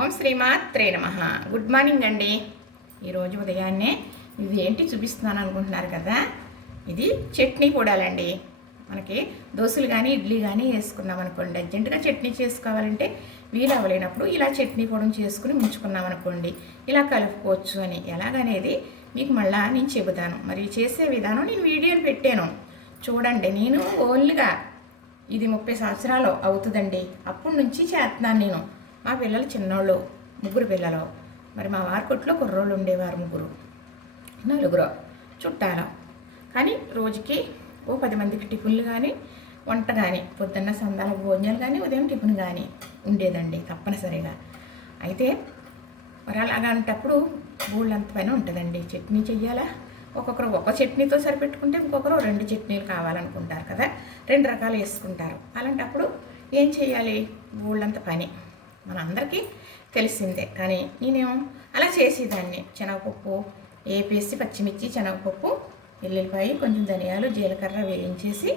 ఓం శ్రీమాత్రే నమః. Good morning అండి. ఈరోజు ఉదయాన్నే ఇది ఏంటి చూపిస్తున్నాను అనుకుంటున్నారు కదా, ఇది చట్నీ పొడాలండి. మనకి దోశలు కానీ ఇడ్లీ కానీ వేసుకున్నాం అనుకోండి, అర్జెంటుగా చట్నీ చేసుకోవాలంటే వీలు అవ్వలేనప్పుడు ఇలా చట్నీ పొడిని చేసుకుని ఉంచుకున్నాం అనుకోండి, ఇలా కలుపుకోవచ్చు అని ఎలాగనేది మీకు మళ్ళీ నేను చెబుతాను. మరి చేసే విధానం నేను వీడియోలు పెట్టాను చూడండి. నేను ఓన్లీగా ఇది 30 సంవత్సరాలు అవుతుందండి, అప్పటి నుంచి చేస్తున్నాను నేను. మా పిల్లలు చిన్నోళ్ళు, 3 పిల్లలు. మరి మా వారి కొట్లో కుర్రోళ్ళు ఉండేవారు 3, 4 చుట్టాలు. కానీ రోజుకి ఓ 10 మందికి టిఫిన్లు కానీ వంట కానీ, పొద్దున్న సందాల భోజనాలు కానీ ఉదయం టిఫిన్ కానీ ఉండేదండి తప్పనిసరిగా. అయితే మరి అలాగంటప్పుడు ఊళ్ళంత పని ఉంటుందండి. చట్నీ చెయ్యాలా, ఒక్కొక్కరు ఒక చట్నీతో సరిపెట్టుకుంటే ఇంకొకరు 2 చట్నీలు కావాలనుకుంటారు కదా, 2 రకాలు వేసుకుంటారు. అలాంటప్పుడు ఏం చేయాలి, ఊళ్ళంత పని మనందరికీ తెలిసిందే. కానీ నేనేమో అలా చేసేదాన్ని. శనగపప్పు వేపేసి, పచ్చిమిర్చి, శనగపప్పు, ఎల్లుల్లిపాయ, కొంచెం ధనియాలు, జీలకర్ర వేయించేసి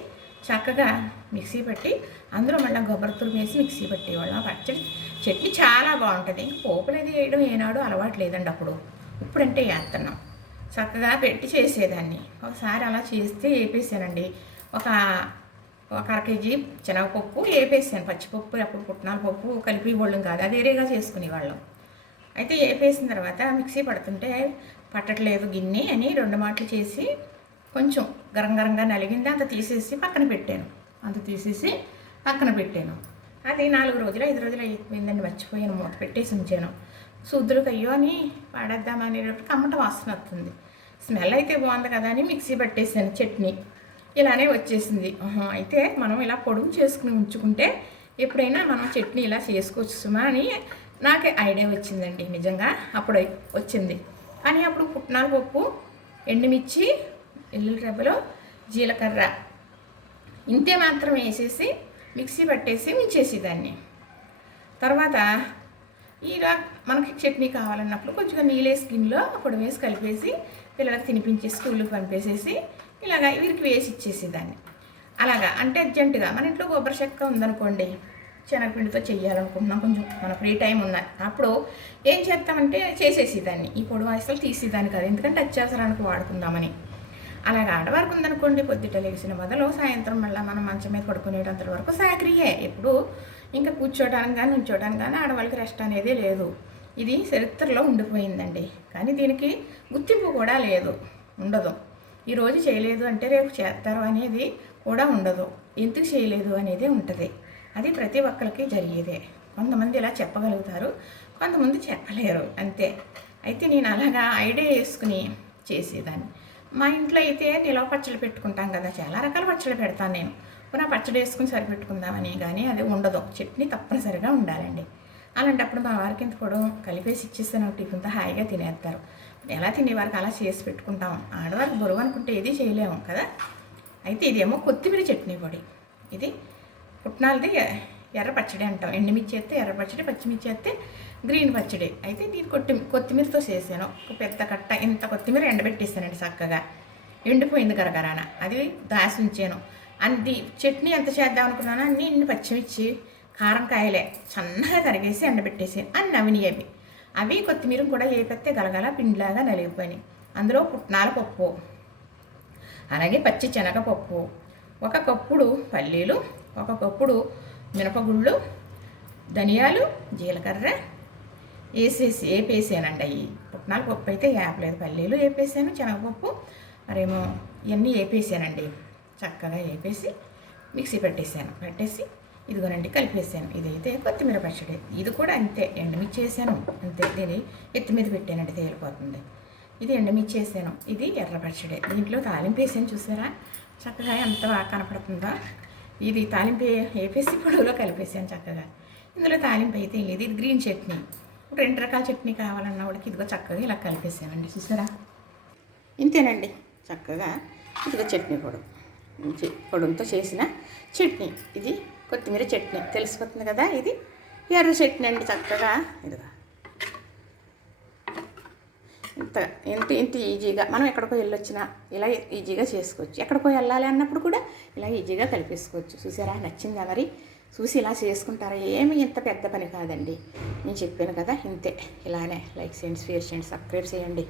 చక్కగా మిక్సీ పట్టి అందులో మళ్ళీ కొబ్బరి వేసి మిక్సీ పట్టేవాళ్ళం. పచ్చడి చట్నీ చాలా బాగుంటుంది. పోపులు అది వేయడం ఏనాడు అలవాటు లేదండి అప్పుడు. ఇప్పుడంటే వేస్తున్నాం. చక్కగా పెట్టి చేసేదాన్ని. ఒకసారి అలా చేస్తే వేపేసానండి. ఒక 1/2 కేజీ శనగపప్పు వేపేసాను. పచ్చిపప్పు అప్పుడు పుట్నాల పప్పు కలిపి వాళ్ళం కాదు, అది వేరేగా చేసుకునేవాళ్ళం. అయితే వేపేసిన తర్వాత మిక్సీ పడుతుంటే పట్టట్లేదు గిన్నె అని 2 మాటలు చేసి కొంచెం గరంగరంగా నలిగింది, అంత తీసేసి పక్కన పెట్టాను. అది 4 రోజులు 5 రోజులు అయిపోయిందండి, మర్చిపోయాను. మూత పెట్టేసి ఉంచాను. శుద్ధులకు అయ్యో అని వాడేద్దామనేటప్పుడు కమ్మట వాసన వస్తుంది. స్మెల్ అయితే బాగుంది కదా అని మిక్సీ పట్టేసాను. చట్నీ ఇలానే వచ్చేసింది. అయితే మనం ఇలా పొడుగు చేసుకుని ఉంచుకుంటే ఎప్పుడైనా మనం చట్నీ ఇలా చేసుకోవచ్చు సుమా అని నాకే ఐడియా వచ్చిందండి. నిజంగా అప్పుడు వచ్చింది. కానీ అప్పుడు పుట్నాల పప్పు, ఎండుమిర్చి, ఎల్లుల్లి రెబ్బలు, జీలకర్ర ఇంతే మాత్రం వేసేసి మిక్సీ పట్టేసి ఉంచేసేదాన్ని. తర్వాత ఇలా మనకి చట్నీ కావాలన్నప్పుడు కొంచెం నీళ్ళేసి గిన్నెలో పొడి వేసి కలిపేసి పిల్లలకు తినిపించి స్కూల్కి పంపేసేసి ఇలాగా వీరికి వేసి ఇచ్చేసేదాన్ని. అలాగా అంటే అర్జెంటుగా మన ఇంట్లో కొబ్బరి చెక్క ఉందనుకోండి, శనగపిండితో చెయ్యాలనుకుంటున్నాం, కొంచెం మన ఫ్రీ టైం ఉన్నది, అప్పుడు ఏం చేస్తామంటే చేసేసేదాన్ని. ఈ పొడి వాయిస్లు తీసేదాన్ని కాదు, ఎందుకంటే అత్యవసరానికి వాడుకుందామని. అలాగా ఆడవారికి ఉందనుకోండి, పొద్దుట లేచిన మొదలు సాయంత్రం మళ్ళీ మనం మంచం మీద పడుకునేటంత వరకు సాకరియే. ఎప్పుడు ఇంకా కూర్చోడానికి కానీ ఉంచోడానికి కానీ ఆడవాళ్ళకి రెస్ట్ అనేది లేదు. ఇది చరిత్రలో ఉండిపోయిందండి. కానీ దీనికి గుర్తింపు కూడా లేదు, ఉండదు. ఈరోజు చేయలేదు అంటే రేపు చేస్తారు అనేది కూడా ఉండదు. ఎందుకు చేయలేదు అనేది ఉంటుంది. అది ప్రతి ఒక్కరికి జరిగేదే. కొంతమంది ఇలా చెప్పగలుగుతారు, కొంతమంది చెప్పలేరు, అంతే. అయితే నేను అలాగా ఐడియా వేసుకుని చేసేదాన్ని. మా ఇంట్లో అయితే నిలవ పచ్చళ్ళు పెట్టుకుంటాం కదా, చాలా రకాల పచ్చళ్ళు పెడతాను నేను. పునః పచ్చడి వేసుకుని సరిపెట్టుకుందామని, కానీ అది ఉండదు. చట్నీ తప్పనిసరిగా ఉండాలండి. అలాంటప్పుడు మా వారికి ఇంత పొడవు కలిపేసి ఇచ్చేస్తాను, టిఫిన్తో హాయిగా తినేస్తారు. ఎలా తినేవారికి అలా చేసి పెట్టుకుంటాం. ఆడవారికి బరువు అనుకుంటే ఏది చేయలేము కదా. అయితే ఇదేమో కొత్తిమీర చట్నీ పొడి. ఇది పుట్నాలది ఎర్ర పచ్చడి అంటాం. ఎండుమిర్చి అయితే ఎర్ర పచ్చడి, పచ్చిమిర్చి అయితే గ్రీన్ పచ్చడి. అయితే నేను కొత్తిమీరతో చేశాను. ఒక పెద్ద కట్ట ఇంత కొత్తిమీర ఎండబెట్టేసానండి చక్కగా. ఎండిపోయింది గరగరాన, అది దాసి ఉంచాను. అది చట్నీ ఎంత చేద్దాం అనుకున్నాను, అన్ని పచ్చిమిర్చి, కారం కాయలే సన్నగా తరిగేసి ఎండబెట్టేసి అన్ని నవిని అవి కొత్తిమీర కూడా వేపెత్తే గలగల పిండిలాగా నలిగిపోయినాయి. అందులో పుట్నాల పప్పు, అలాగే పచ్చి శనగపప్పు, 1 కప్పుడు పల్లీలు, 1 కప్పుడు మినపగుళ్ళు, ధనియాలు, జీలకర్ర వేపేసానండి. అవి పుట్నాల పప్పు అయితే వేపలేదు, పల్లీలు వేపేసాను, శనగపప్పు మరేమో ఇవన్నీ వేపేసానండి. చక్కగా వేపేసి మిక్సీ పెట్టేసి ఇదిగోనండి కలిపేసాను. ఇదైతే కొత్తిమీర పచ్చడి. ఇది కూడా అంతే, ఎండుమిర్చి వేసాను అంతే. దీన్ని ఎత్తి మీద పెట్టానండి, తేలిపోతుంది. ఇది ఎండుమిర్చి వేసాను. ఇది ఎర్ర పచ్చడి. దీంట్లో తాలింపు వేసాను, చూసారా చక్కగా ఎంత బాగా కనపడుతుందో. ఇది తాలింపు వేపేసి పొడవులో కలిపేసాను చక్కగా. ఇందులో తాలింపు అయితే ఇది గ్రీన్ చట్నీ. 2 రకాల చట్నీ కావాలన్న వాళ్ళకి ఇదిగో చక్కగా ఇలా కలిపేసానండి, చూసారా. ఇంతేనండి, చక్కగా ఇదిగో చట్నీ పొడంతో చేసిన చట్నీ. ఇది కొత్తిమీర చట్నీ తెలిసిపోతుంది కదా. ఇది ఎర్ర చట్నీ అండి. చక్కగా ఇదిగా ఇంత ఈజీగా మనం ఎక్కడికో వెళ్ళొచ్చినా ఇలా ఈజీగా చేసుకోవచ్చు. ఎక్కడికో వెళ్ళాలి అన్నప్పుడు కూడా ఇలా ఈజీగా కలిపేసుకోవచ్చు. చూసారా, నచ్చిందా మరి? చూసి ఇలా చేసుకుంటారా? ఏమి ఇంత పెద్ద పని కాదండి. నేను చెప్పాను కదా ఇంతే. ఇలానే లైక్ చేయండి, షేర్ చేయండి, సబ్స్క్రైబ్ చేయండి.